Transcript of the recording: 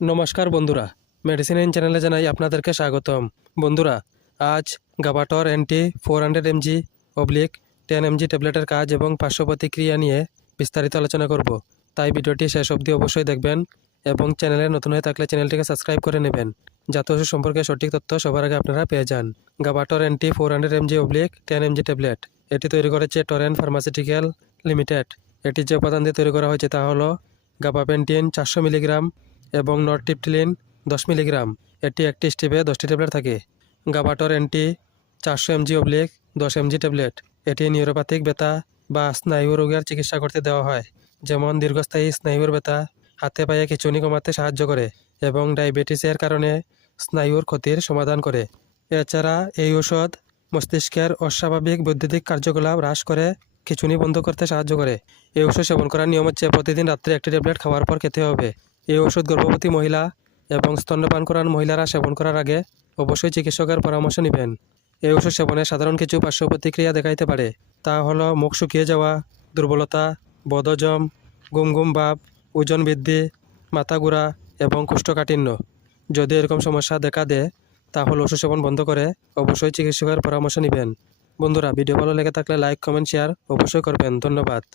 নমস্কার বন্ধুরা। Medicine in চ্যানেলে জানাই আপনাদেরকে স্বাগতম। বন্ধুরা, আজ Gabator NT four hundred MG oblique ten MG ট্যাবলেটের কাজ এবং পার্শ্ব প্রতিক্রিয়া নিয়ে বিস্তারিত আলোচনা করব। তাই ভিডিওটি শেষ অবধি অবশ্যই দেখবেন এবং চ্যানেলে নতুন হয়ে থাকলে চ্যানেলটিকে সাবস্ক্রাইব করে নেবেন। যাতে ওষুধ সম্পর্কে সঠিক তথ্য সবার আগে আপনারা পেয়ে যান। Gabator NT four hundred MG oblique ten MG tablet এটি তৈরি করেছে টরেন ফার্মাসিউটিক্যাল লিমিটেড এটি যে উপাদান দিয়ে তৈরি করা হয়েছে তা হলো গাবাপেন্টিন চারশো মিলিগ্রাম এবং নরটিপটিলিন দশ মিলিগ্রাম। এটি একটি স্টিপে দশটি ট্যাবলেট থাকে। গাবাটর এনটি চারশো এমজি অবলিক, দশ এমজি ট্যাবলেট। এটি নিউরোপ্যাথিক ব্যথা বা স্নায়ু রোগের চিকিৎসা করতে দেওয়া হয়। যেমন দীর্ঘস্থায়ী স্নায়ুর ব্যথা, হাতে পায়ে খিচুনি কমাতে সাহায্য করে এবং ডায়াবেটিসের কারণে স্নায়ুর ক্ষতির সমাধান করে। এছাড়া এই ঔষধ মস্তিষ্কের অস্বাভাবিক বৈদ্যুতিক কার্যকলাপ হ্রাস করে খিচুনি বন্ধ করতে সাহায্য করে। এই ওষুধ সেবন করার নিয়ম হচ্ছে প্রতিদিন রাত্রে একটি ট্যাবলেট খাওয়ার পর খেতে হবে। এই ওষুধ গর্ভবতী মহিলা এবং স্তন্যপান করার মহিলারা সেবন করার আগে অবশ্যই চিকিৎসকের পরামর্শ নেবেন। এই ওষুধ সেবনে সাধারণ কিছু পার্শ্ব প্রতিক্রিয়া দেখাইতে পারে। তা হলো মুখ শুকিয়ে যাওয়া, দুর্বলতা, বদহজম গুম গুম ভাব, ওজন বৃদ্ধি, মাথা ঘোরা এবং কোষ্ঠকাঠিন্য। যদি এরকম সমস্যা দেখা দেয়, তাহলে ওষুধ সেবন বন্ধ করে অবশ্যই চিকিৎসকের পরামর্শ নেবেন। বন্ধুরা, ভিডিও ভালো লেগে থাকলে লাইক, কমেন্ট, শেয়ার অবশ্যই করবেন। ধন্যবাদ।